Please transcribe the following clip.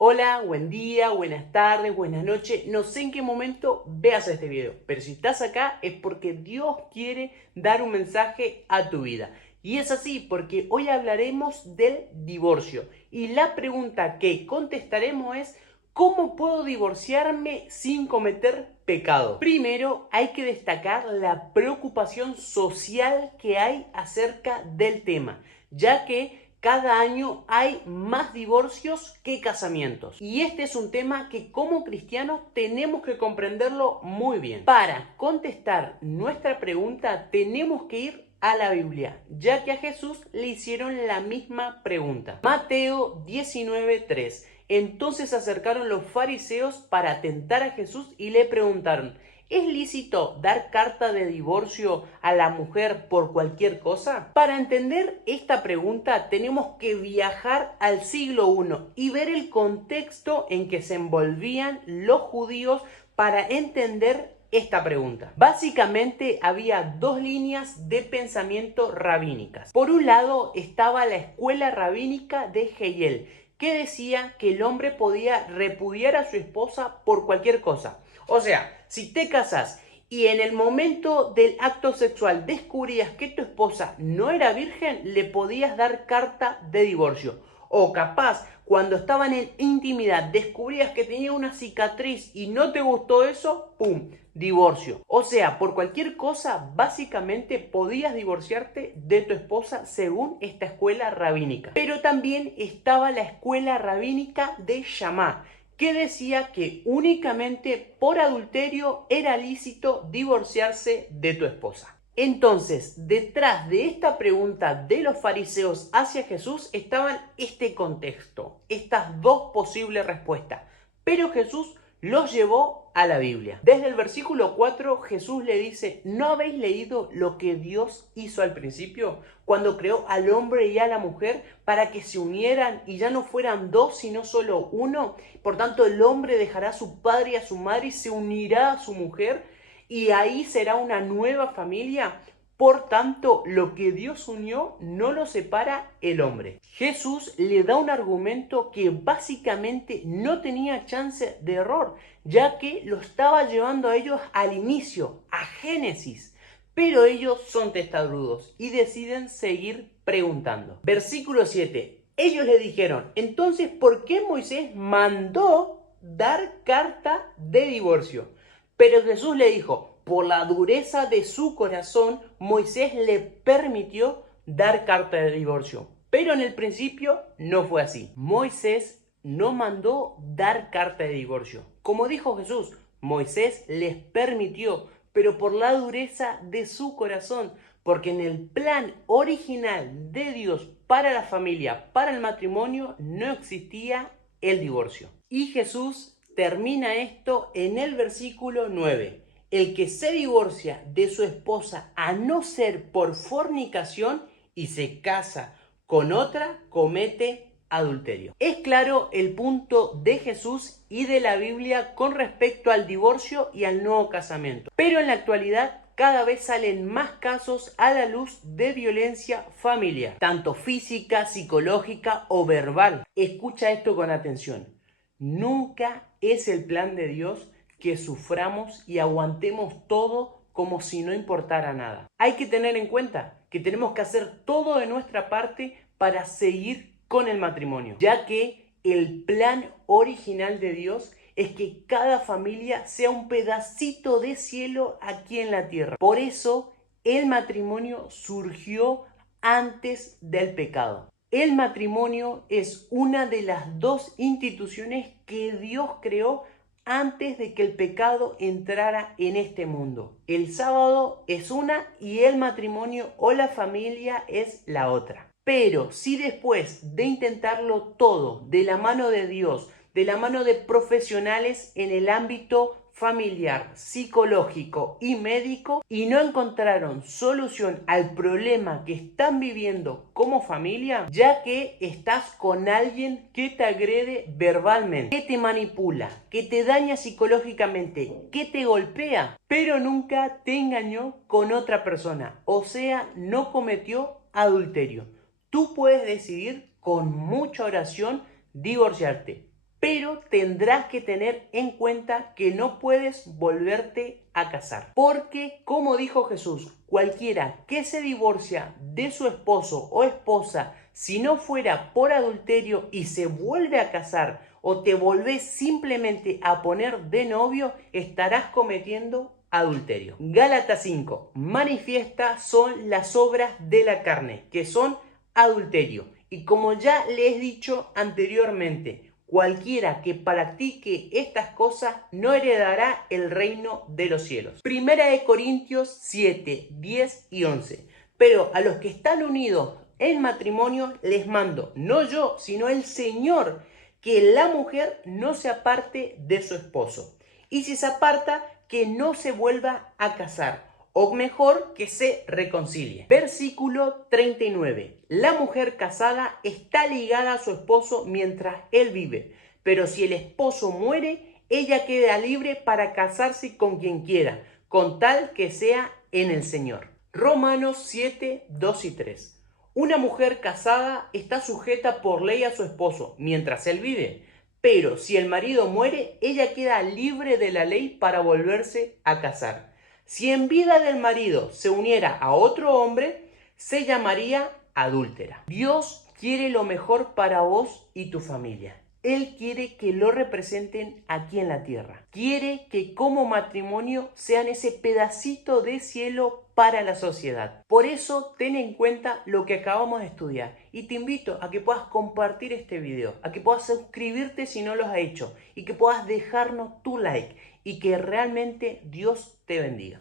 Hola, buen día, buenas tardes, buenas noches. No sé en qué momento veas este video, pero si estás acá es porque Dios quiere dar un mensaje a tu vida. Y es así porque hoy hablaremos del divorcio. Y la pregunta que contestaremos es: ¿cómo puedo divorciarme sin cometer pecado? Primero, hay que destacar la preocupación social que hay acerca del tema, ya que cada año hay más divorcios que casamientos. Y este es un tema que como cristianos tenemos que comprenderlo muy bien. Para contestar nuestra pregunta tenemos que ir a la Biblia, ya que a Jesús le hicieron la misma pregunta. Mateo 19:3. Entonces se acercaron los fariseos para tentar a Jesús y le preguntaron: ¿es lícito dar carta de divorcio a la mujer por cualquier cosa? Para entender esta pregunta tenemos que viajar al siglo I y ver el contexto en que se envolvían los judíos para entender esta pregunta. Básicamente había dos líneas de pensamiento rabínicas. Por un lado estaba la escuela rabínica de Hegel, que decía que el hombre podía repudiar a su esposa por cualquier cosa. O sea, si te casas y en el momento del acto sexual descubrías que tu esposa no era virgen, le podías dar carta de divorcio. O capaz, cuando estaban en intimidad, descubrías que tenía una cicatriz y no te gustó eso, ¡pum!, divorcio. O sea, por cualquier cosa, básicamente podías divorciarte de tu esposa según esta escuela rabínica. Pero también estaba la escuela rabínica de Shammá, que decía que únicamente por adulterio era lícito divorciarse de tu esposa. Entonces, detrás de esta pregunta de los fariseos hacia Jesús estaban este contexto, estas dos posibles respuestas. Pero Jesús los llevó a la Biblia. Desde el versículo 4 Jesús le dice: ¿no habéis leído lo que Dios hizo al principio, cuando creó al hombre y a la mujer para que se unieran y ya no fueran dos sino solo uno? Por tanto, el hombre dejará a su padre y a su madre y se unirá a su mujer, y ahí será una nueva familia. Por tanto, lo que Dios unió no lo separa el hombre. Jesús le da un argumento que básicamente no tenía chance de error, ya que lo estaba llevando a ellos al inicio, a Génesis. Pero ellos son testarudos y deciden seguir preguntando. Versículo 7. Ellos le dijeron: entonces, ¿por qué Moisés mandó dar carta de divorcio? Pero Jesús le dijo: por la dureza de su corazón, Moisés le permitió dar carta de divorcio. Pero en el principio no fue así. Moisés no mandó dar carta de divorcio. Como dijo Jesús, Moisés les permitió, pero por la dureza de su corazón. Porque en el plan original de Dios para la familia, para el matrimonio, no existía el divorcio. Y Jesús termina esto en el versículo 9. El que se divorcia de su esposa a no ser por fornicación y se casa con otra, comete adulterio. Es claro el punto de Jesús y de la Biblia con respecto al divorcio y al nuevo casamiento. Pero en la actualidad cada vez salen más casos a la luz de violencia familiar, tanto física, psicológica o verbal. Escucha esto con atención. Nunca es el plan de Dios que suframos y aguantemos todo como si no importara nada. Hay que tener en cuenta que tenemos que hacer todo de nuestra parte para seguir con el matrimonio, ya que el plan original de Dios es que cada familia sea un pedacito de cielo aquí en la tierra. Por eso el matrimonio surgió antes del pecado. El matrimonio es una de las dos instituciones que Dios creó antes de que el pecado entrara en este mundo. El sábado es una y el matrimonio o la familia es la otra. Pero si después de intentarlo todo de la mano de Dios, de la mano de profesionales en el ámbito familiar, psicológico y médico, y no encontraron solución al problema que están viviendo como familia, ya que estás con alguien que te agrede verbalmente, que te manipula, que te daña psicológicamente, que te golpea, pero nunca te engañó con otra persona, o sea, no cometió adulterio, tú puedes decidir con mucha oración divorciarte. pero tendrás que tener en cuenta que no puedes volverte a casar. Porque, como dijo Jesús, cualquiera que se divorcia de su esposo o esposa, si no fuera por adulterio y se vuelve a casar o te volvés simplemente a poner de novio, estarás cometiendo adulterio. Gálatas 5. Manifiesta son las obras de la carne, que son adulterio. Y como ya les he dicho anteriormente, cualquiera que practique estas cosas no heredará el reino de los cielos. Primera de Corintios 7, 10 y 11. Pero a los que están unidos en matrimonio les mando, no yo, sino el Señor, que la mujer no se aparte de su esposo. Y si se aparta, que no se vuelva a casar, o mejor, que se reconcilie. Versículo 39. La mujer casada está ligada a su esposo mientras él vive, pero si el esposo muere, ella queda libre para casarse con quien quiera, con tal que sea en el Señor. Romanos 7, 2 y 3. Una mujer casada está sujeta por ley a su esposo mientras él vive, pero si el marido muere, ella queda libre de la ley para volverse a casar. Si en vida del marido se uniera a otro hombre, se llamaría adúltera. Dios quiere lo mejor para vos y tu familia. Él quiere que lo representen aquí en la tierra. Quiere que como matrimonio sean ese pedacito de cielo para la sociedad. Por eso ten en cuenta lo que acabamos de estudiar y te invito a que puedas compartir este video, a que puedas suscribirte si no lo has hecho y que puedas dejarnos tu like y que realmente Dios te bendiga.